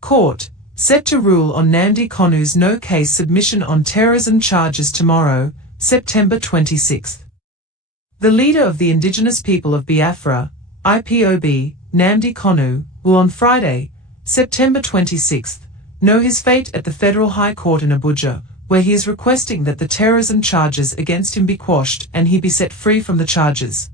Court, set to rule on Nnamdi Kanu's no-case submission on terrorism charges tomorrow, September 26. The leader of the indigenous people of Biafra, IPOB, Nnamdi Kanu, will on Friday, September 26, know his fate at the Federal High Court in Abuja, where he is requesting that the terrorism charges against him be quashed and he be set free from the charges.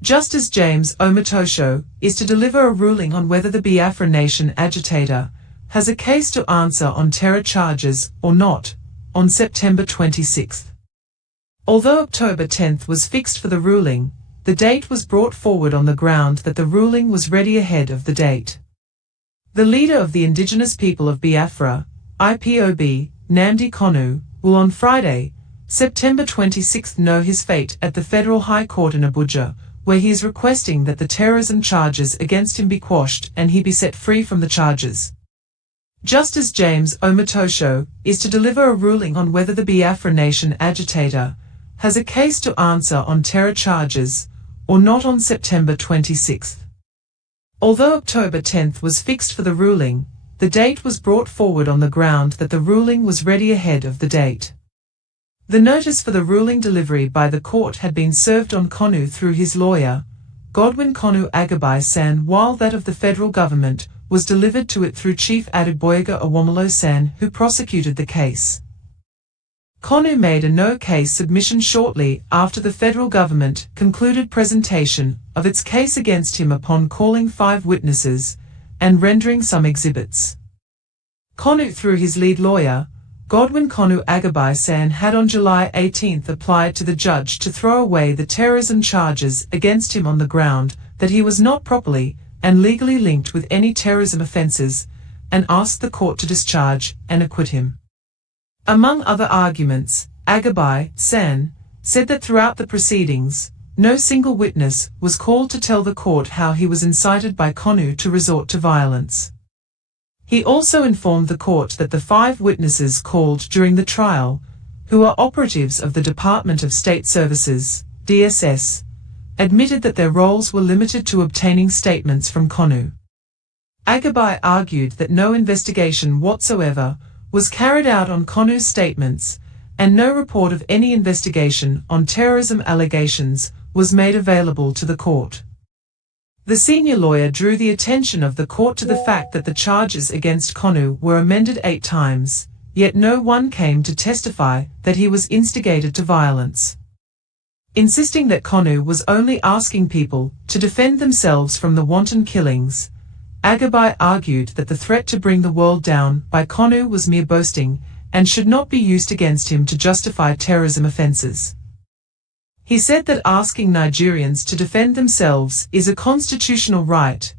Justice James Omotosho is to deliver a ruling on whether the Biafra Nation agitator has a case to answer on terror charges or not, on September 26. Although October 10 was fixed for the ruling, the date was brought forward on the ground that the ruling was ready ahead of the date. The leader of the indigenous people of Biafra, IPOB, Nnamdi Kanu, will on Friday, September 26 know his fate at the Federal High Court in Abuja, where he is requesting that the terrorism charges against him be quashed and he be set free from the charges. Justice James Omotosho is to deliver a ruling on whether the Biafra Nation agitator has a case to answer on terror charges or not on September 26. Although October 10 was fixed for the ruling, the date was brought forward on the ground that the ruling was ready ahead of the date. The notice for the ruling delivery by the court had been served on Kanu through his lawyer, Godwin Kanu Agabai San, while that of the federal government was delivered to it through Chief Adegboyega Awomolo San, who prosecuted the case. Kanu made a no-case submission shortly after the federal government concluded presentation of its case against him upon calling 5 witnesses and rendering some exhibits. Kanu, through his lead lawyer, Godwin Kanu Agabai San, had on July 18 applied to the judge to throw away the terrorism charges against him on the ground that he was not properly and legally linked with any terrorism offences, and asked the court to discharge and acquit him. Among other arguments, Agabai San said that throughout the proceedings, no single witness was called to tell the court how he was incited by Kanu to resort to violence. He also informed the court that the 5 witnesses called during the trial, who are operatives of the Department of State Services, DSS, admitted that their roles were limited to obtaining statements from Kanu. Agabai argued that no investigation whatsoever was carried out on Kanu's statements, and no report of any investigation on terrorism allegations was made available to the court. The senior lawyer drew the attention of the court to the fact that the charges against Kanu were amended 8 times, yet no one came to testify that he was instigated to violence. Insisting that Kanu was only asking people to defend themselves from the wanton killings, Agabai argued that the threat to bring the world down by Kanu was mere boasting and should not be used against him to justify terrorism offences. He said that asking Nigerians to defend themselves is a constitutional right,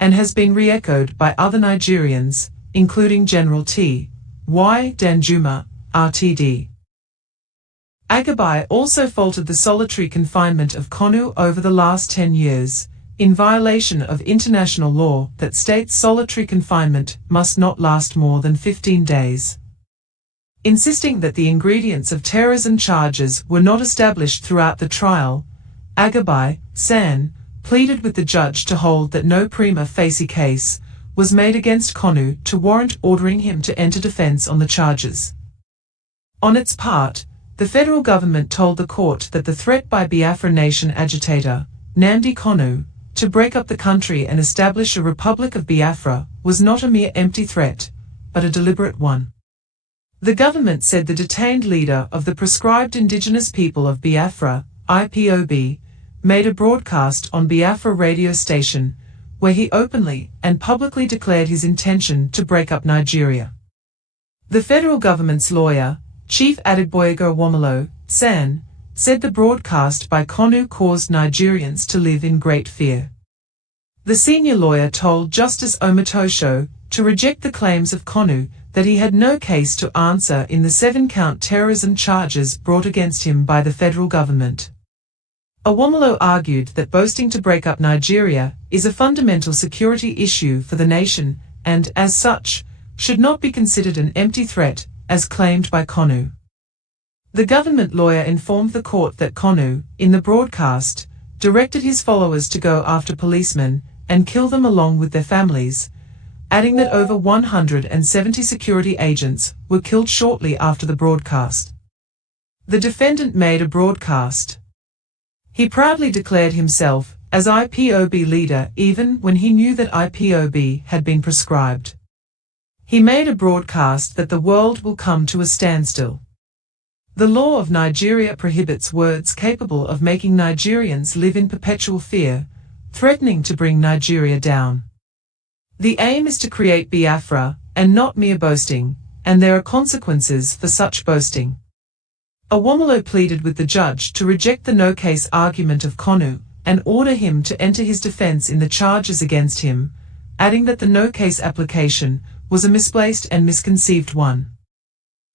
and has been re-echoed by other Nigerians, including General T. Y. Danjuma, RTD. Agabai also faulted the solitary confinement of Kanu over the last 10 years, in violation of international law that states solitary confinement must not last more than 15 days. Insisting that the ingredients of terrorism charges were not established throughout the trial, Agabai San pleaded with the judge to hold that no prima facie case was made against Kanu to warrant ordering him to enter defense on the charges. On its part, the federal government told the court that the threat by Biafra Nation agitator, Nnamdi Kanu, to break up the country and establish a Republic of Biafra was not a mere empty threat, but a deliberate one. The government said the detained leader of the proscribed indigenous people of Biafra, IPOB, made a broadcast on Biafra radio station, where he openly and publicly declared his intention to break up Nigeria. The federal government's lawyer, Chief Adegboyega Awomolo San, said the broadcast by Kanu caused Nigerians to live in great fear. The senior lawyer told Justice Omotosho to reject the claims of Kanu that he had no case to answer in the 7-count terrorism charges brought against him by the federal government. Awomolo argued that boasting to break up Nigeria is a fundamental security issue for the nation and, as such, should not be considered an empty threat, as claimed by Kanu. The government lawyer informed the court that Kanu, in the broadcast, directed his followers to go after policemen and kill them along with their families, adding that over 170 security agents were killed shortly after the broadcast. The defendant made a broadcast. He proudly declared himself as IPOB leader even when he knew that IPOB had been proscribed. He made a broadcast that the world will come to a standstill. The law of Nigeria prohibits words capable of making Nigerians live in perpetual fear, threatening to bring Nigeria down. The aim is to create Biafra, and not mere boasting, and there are consequences for such boasting. Awomolo pleaded with the judge to reject the no-case argument of Kanu, and order him to enter his defense in the charges against him, adding that the no-case application was a misplaced and misconceived one.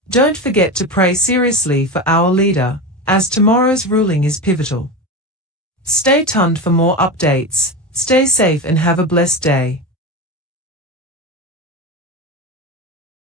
Don't forget to pray seriously for our leader, as tomorrow's ruling is pivotal. Stay tuned for more updates, stay safe and have a blessed day.